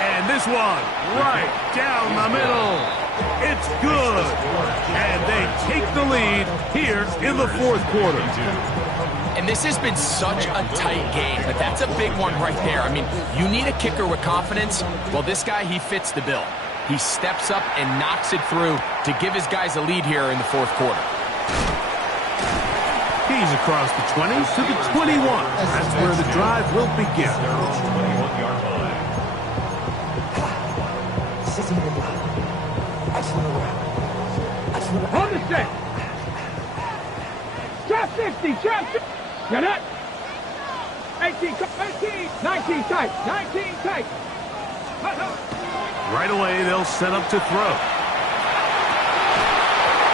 And this one right down the middle. It's good. And they take the lead here in the 4th quarter. And this has been such a tight game, but that's a big one right there. I mean, you need a kicker with confidence. Well, this guy, he fits the bill. He steps up and knocks it through to give his guys a lead here in the 4th quarter. He's across the 20 to the 21. That's where the drive will begin. 21-yard line. On the set. Trap 50. Trap 50. Get it. 18. 19 tight. 19 tight. Right away, they'll set up to throw.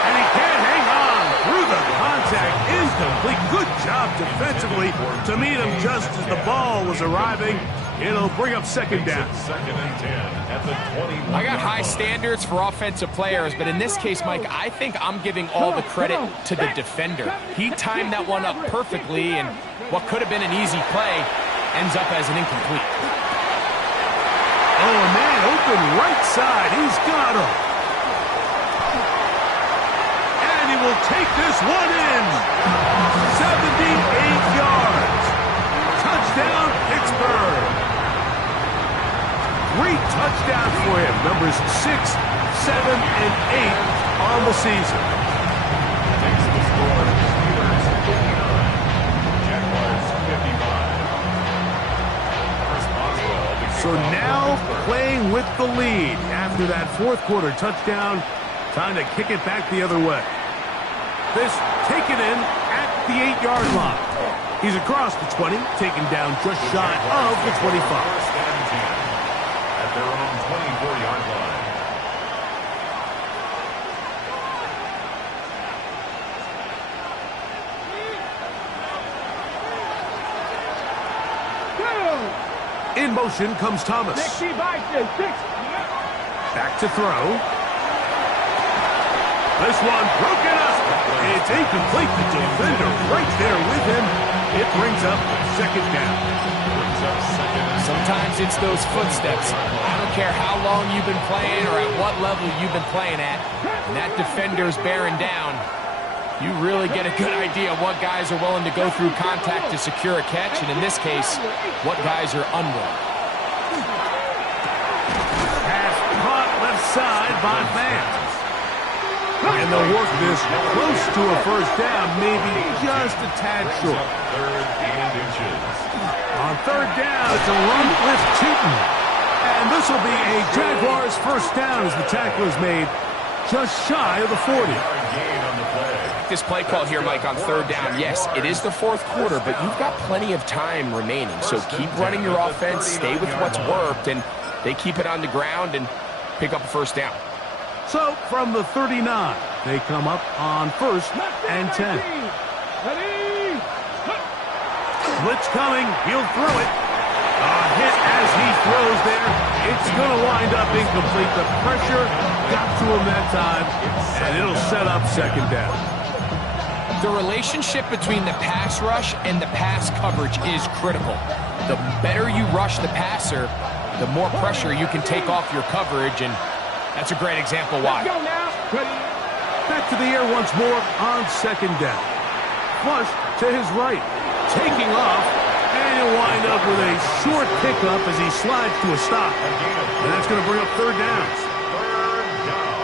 And he can't hang on through the contact. Incomplete. Good job defensively to meet him just as the ball was arriving. It'll bring up 2nd down. 2nd and 10 at the 21. I got high standards for offensive players, but in this case, Mike, I think I'm giving all the credit to the defender. He timed that one up perfectly, and what could have been an easy play ends up as an incomplete. Oh, man, open right side. He's got him. And he will take this one in. 78 yards. Touchdown, Pittsburgh. 3 touchdowns for him. Numbers 6, 7, and 8 on the season. Takes the score. Steelers 59. Jaguars 55. So now playing with the lead after that 4th quarter touchdown. Time to kick it back the other way. This taken in at the 8-yard line. He's across the 20, taken down just shy of the 25. 1st and 10 at their own 24-yard line. In motion comes Thomas. 60 by 6. Back to throw. This one broken up. It's incomplete. The defender right there with him. It brings up 2nd down. Sometimes it's those footsteps. I don't care how long you've been playing or at what level you've been playing at. When that defender's bearing down, you really get a good idea of what guys are willing to go through contact to secure a catch, and in this case, what guys are unwilling. Pass caught left side by Vance. And they'll work this close to a 1st down, maybe just a tad short. 3rd and inches. On 3rd down, it's a run with Cheaton. And this will be a Jaguars 1st down as the tackle is made just shy of the 40. Gain on the play. This play call here, Mike, on 3rd down. Yes, it is the 4th quarter, but you've got plenty of time remaining. So keep running your offense, stay with what's worked, and they keep it on the ground and pick up a 1st down. So from the 39, they come up on 1st and 10. Blitz coming. He'll throw it. A hit as he throws there. It's going to wind up incomplete. The pressure got to him that time, and it'll set up 2nd down. The relationship between the pass rush and the pass coverage is critical. The better you rush the passer, the more pressure you can take off your coverage, and that's a great example why. Let's go now. Ready. Back to the air once more on second down. Flush to his right. Taking off, and he'll wind up with a short pickup as he slides to a stop. And that's going to bring up third downs.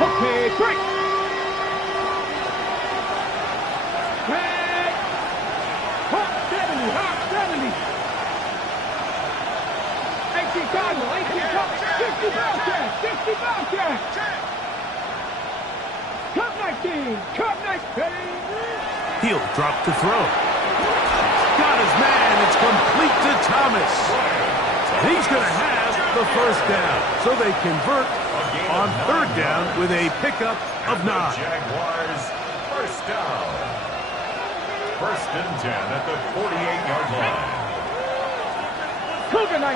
Okay, break. Break. Hot 70, hot 70. 18 Cardinal, 18 Cardinal, 60 Bellcat, 60 Bellcat. Cup 19, Cup 19. He'll drop to throw. Got his man. It's complete to Thomas. He's going to have the first down. So they convert on third down with a pickup of 9. Jaguars, first down. First and 10 at the 48-yard line. Cougar 19.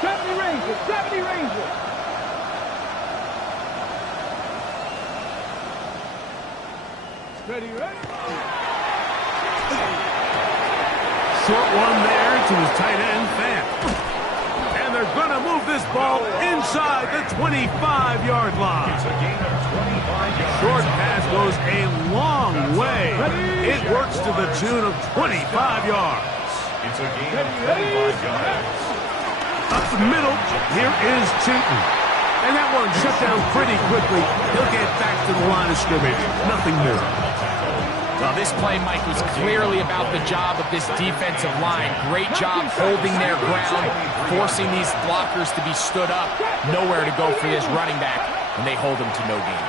70 Rangers, 70 Rangers. Ready, ready. Short one there to his tight end, Fant. And they're going to move this ball inside the 25-yard line. It's a gain of 25 yards. Short pass goes a long way. It works to the tune of 25 yards. It's a gain of 25 yards. Up the middle, here is Chilton. And that one shut down pretty quickly. He'll get back to the line of scrimmage. Nothing more. Well, this play, Mike, was clearly about the job of this defensive line. Great job holding their ground, forcing these blockers to be stood up. Nowhere to go for this running back, and they hold him to no gain.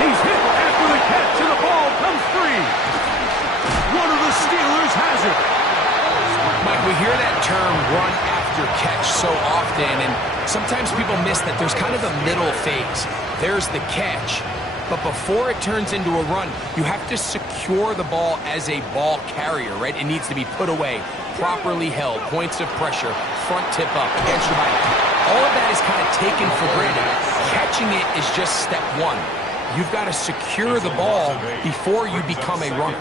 He's hit after the catch, and the ball comes free. One of the Steelers has it. Mike, we hear that term run after catch so often, and sometimes people miss that there's kind of a middle phase. There's the catch. But before it turns into a run, you have to secure the ball as a ball carrier, right? It needs to be put away, properly held, points of pressure, front tip up, against your body. All of that is kind of taken for granted. Catching it is just step one. You've got to secure the ball before you become a runner.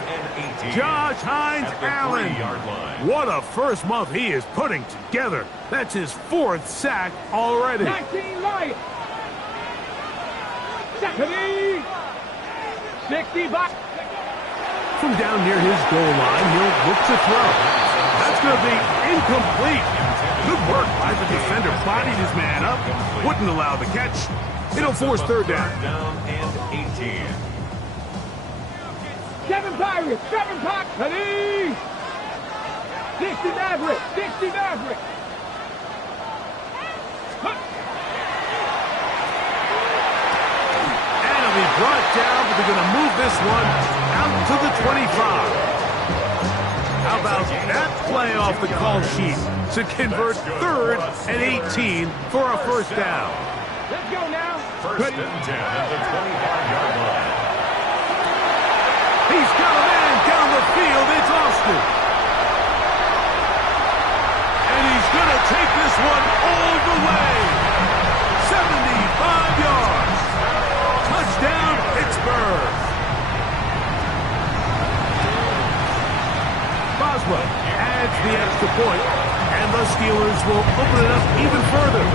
Josh Hines-Allen. What a first month he is putting together. That's his 4th sack already. 19 Lions. 70. 60 back. From down near his goal line, he'll look to throw. That's going to be incomplete. Good work by the defender. Bodied his man up. Wouldn't allow the catch. It'll force third down. Down and 18. 7 Pirates. 7 Pirates. Ready. 60 Maverick. 60 Maverick. Be brought down, but they're going to move this one out to the 25. How about that play off the call sheet to convert third and 18 for a first down? Let's go now. First and 10 at the 25-yard line. He's got a man down the field. It's Austin. And he's going to take this one all the way. 75 yards. Touchdown, Pittsburgh. Boswell adds the extra point, and the Steelers will open it up even further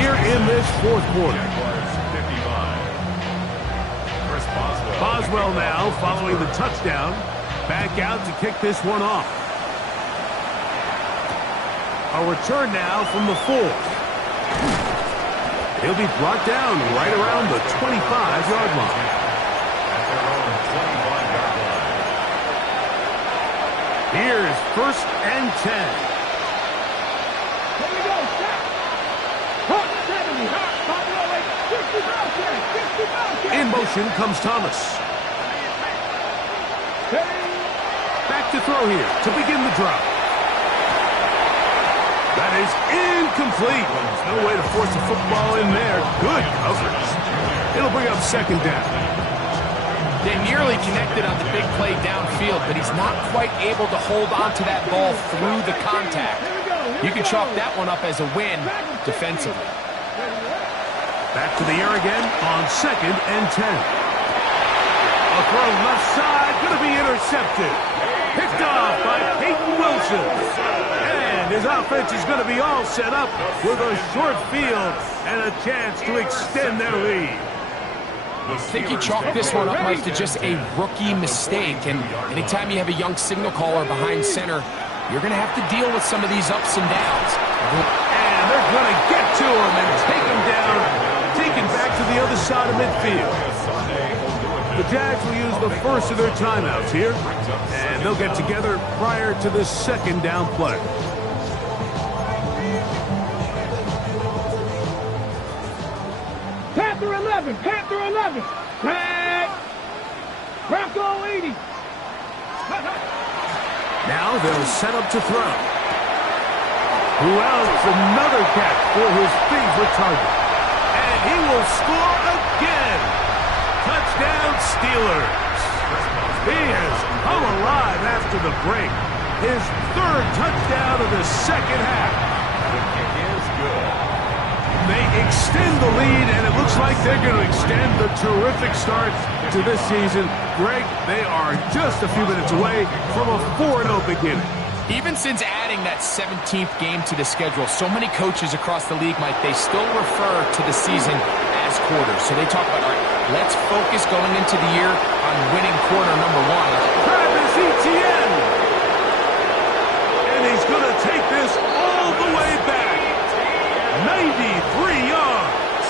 here in this 4th quarter. Boswell now following the touchdown, back out to kick this one off. A return now from the 4th. He'll be brought down right around the 25-yard line. At their own 25-yard line. Here's first and 10. Here we go. Stop. Hot 70. Hot. Pop 60 Bellcat. 60 Bellcat. In motion comes Thomas. Back to throw here to begin the drop. That is incomplete. There's no way to force the football in there. Good coverage. It'll bring up second down. They nearly connected on the big play downfield, but he's not quite able to hold on to that ball through the contact. You can chalk that one up as a win defensively. Back to the air again on 2nd and 10. A throw left side, going to be intercepted. Picked off by Peyton Wilson. And his offense is going to be all set up with a short field and a chance to extend their lead. I think he chalked this one up, Mike, to just a rookie mistake. And anytime you have a young signal caller behind center, you're going to have to deal with some of these ups and downs. And they're going to get to him and take him down, taken back to the other side of midfield. The Jags will use the first of their timeouts here, and they'll get together prior to the 2nd down play. Panther 11, Panther 11. Tag. Bronco 80. Now they'll set up to throw. Who else? Another catch for his favorite target. And he will score again. Touchdown Steelers. He has come alive after the break. His 3rd touchdown of the 2nd half. The kick is good. They extend the lead, and it looks like they're going to extend the terrific start to this season. Greg, they are just a few minutes away from a 4-0 beginning. Even since adding that 17th game to the schedule, so many coaches across the league, Mike, they still refer to the season as quarters. So they talk about, all right, let's focus going into the year on winning quarter number 1. Travis Etienne. And he's going to take this all the way back. 93 yards.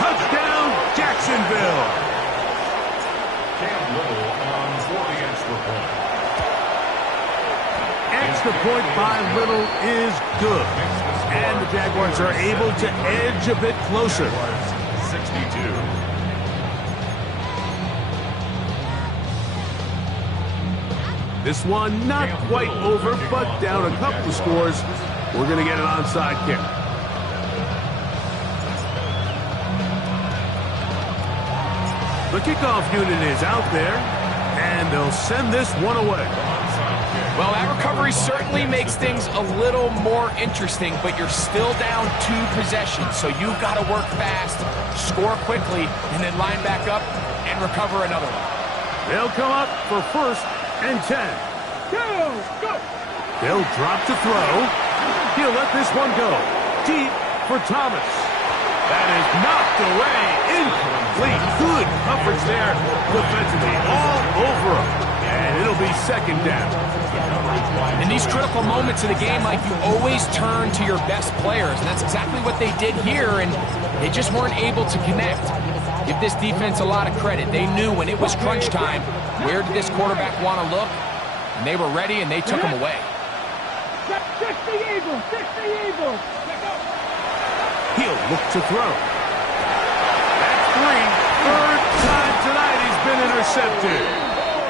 Touchdown, Jacksonville. Cam Little on for the extra point. Extra point by Little is good. And the Jaguars are able to edge a bit closer. 62. This one not quite over, but down a couple of scores. We're going to get an onside kick. The kickoff unit is out there, and they'll send this one away. Well, that recovery certainly makes things a little more interesting, but you're still down 2 possessions, so you've got to work fast, score quickly, and then line back up and recover another one. They'll come up for 1st and 10. Go. They'll drop to throw. He'll let this one go. Deep for Thomas. That is knocked away. Incomplete. Good coverage there defensively. All over him. And it'll be 2nd down. In these critical moments of the game, Mike, you always turn to your best players, and that's exactly what they did here, and they just weren't able to connect. Give this defense a lot of credit. They knew when it was crunch time, where did this quarterback want to look, and they were ready, and they took him away. 60 Eagles. He'll look to throw. That's 3. 3rd time tonight he's been intercepted.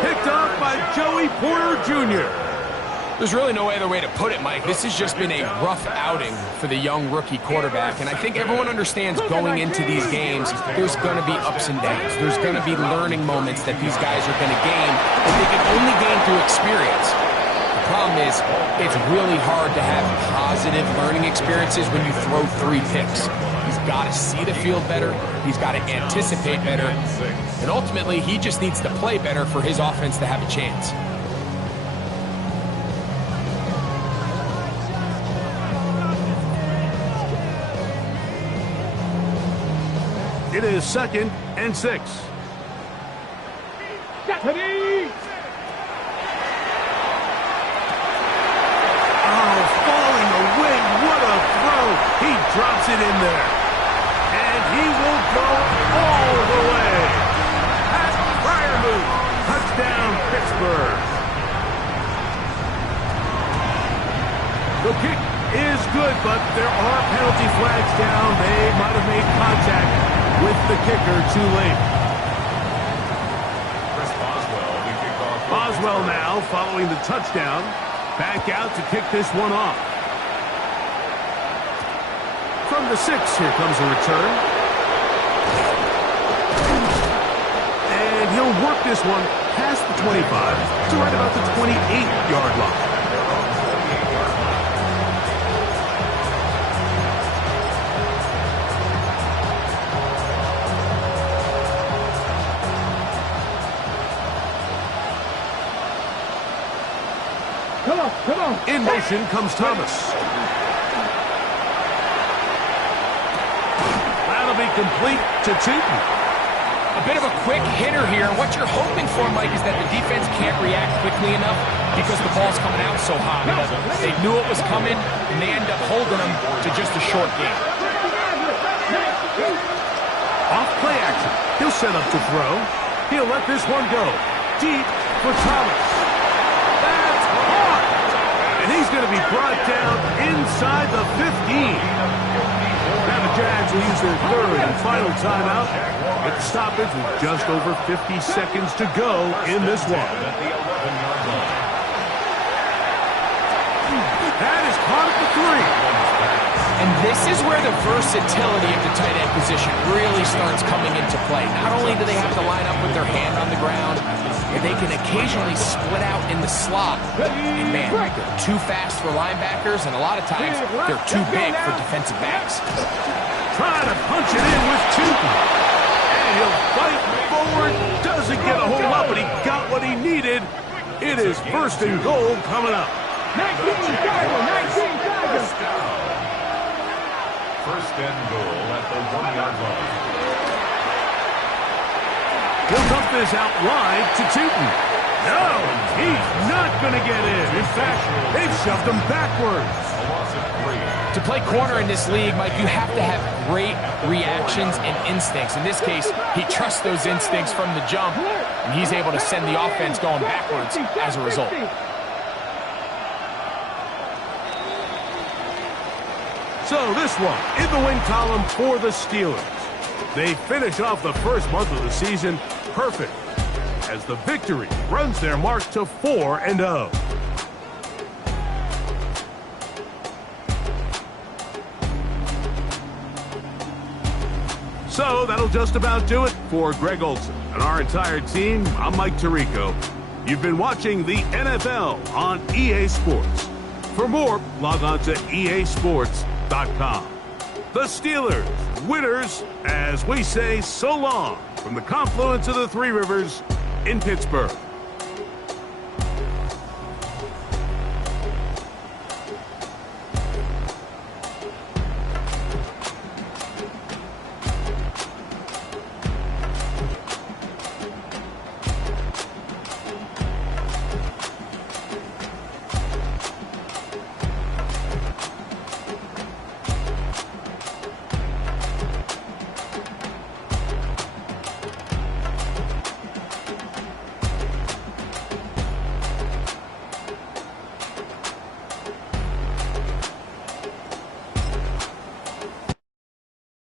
Picked off by Joey Porter Jr. There's really no other way to put it, Mike. This has just been a rough outing for the young rookie quarterback, and I think everyone understands going into these games, there's going to be ups and downs. There's going to be learning moments that these guys are going to gain, but they can only gain through experience. The problem is, it's really hard to have positive learning experiences when you throw 3 picks. He's got to see the field better. He's got to anticipate better. And ultimately, he just needs to play better for his offense to have a chance. It is 2nd and 6. Deputy. Oh, falling away. What a throw. He drops it in there. And he will go all the way. Pat Freiermuth. Touchdown, Pittsburgh. The kick is good, but there are penalty flags down. They might have made contact with the kicker too late. Chris Boswell, the kickoff. Boswell now, following the touchdown, back out to kick this one off. From the 6, here comes a return. And he'll work this one past the 25 to right about the 28-yard line. Come on, come on. In motion comes Thomas. That'll be complete to Tootin. A bit of a quick hitter here. What you're hoping for, Mike, is that the defense can't react quickly enough because the ball's coming out so high. They knew it was coming, and they end up holding them to just a short game. Off play action. He'll set up to throw. He'll let this one go. Deep for Thomas. That's hard. And he's going to be brought down inside the 15. Now the Jags will use their third and final timeout. With the stoppage with just over 50 seconds to go in this one. That is caught at the 3. And this is where the versatility of the tight end position really starts coming into play. Not only do they have to line up with their hand on the ground, but they can occasionally split out in the slot. And man, they're too fast for linebackers, and a lot of times they're too big for defensive backs. Trying to punch it in with Tootin. And he'll fight forward. Doesn't get a hold up, but he got what he needed. It is first and goal coming up. 19 Tigers. First and goal at the 1-yard line. He'll dump this out wide to Tootin. No, he's not going to get in. In fact, they've shoved him backwards. A loss of 3. To play corner in this league, Mike, you have to have great reactions and instincts. In this case, he trusts those instincts from the jump, and he's able to send the offense going backwards as a result. So this one in the win column for the Steelers. They finish off the first month of the season perfect as the victory runs their mark to 4-0. So that'll just about do it for Greg Olsen and our entire team. I'm Mike Tirico. You've been watching the NFL on EA Sports. For more, log on to easports.com. The Steelers, winners, as we say so long from the confluence of the Three Rivers in Pittsburgh.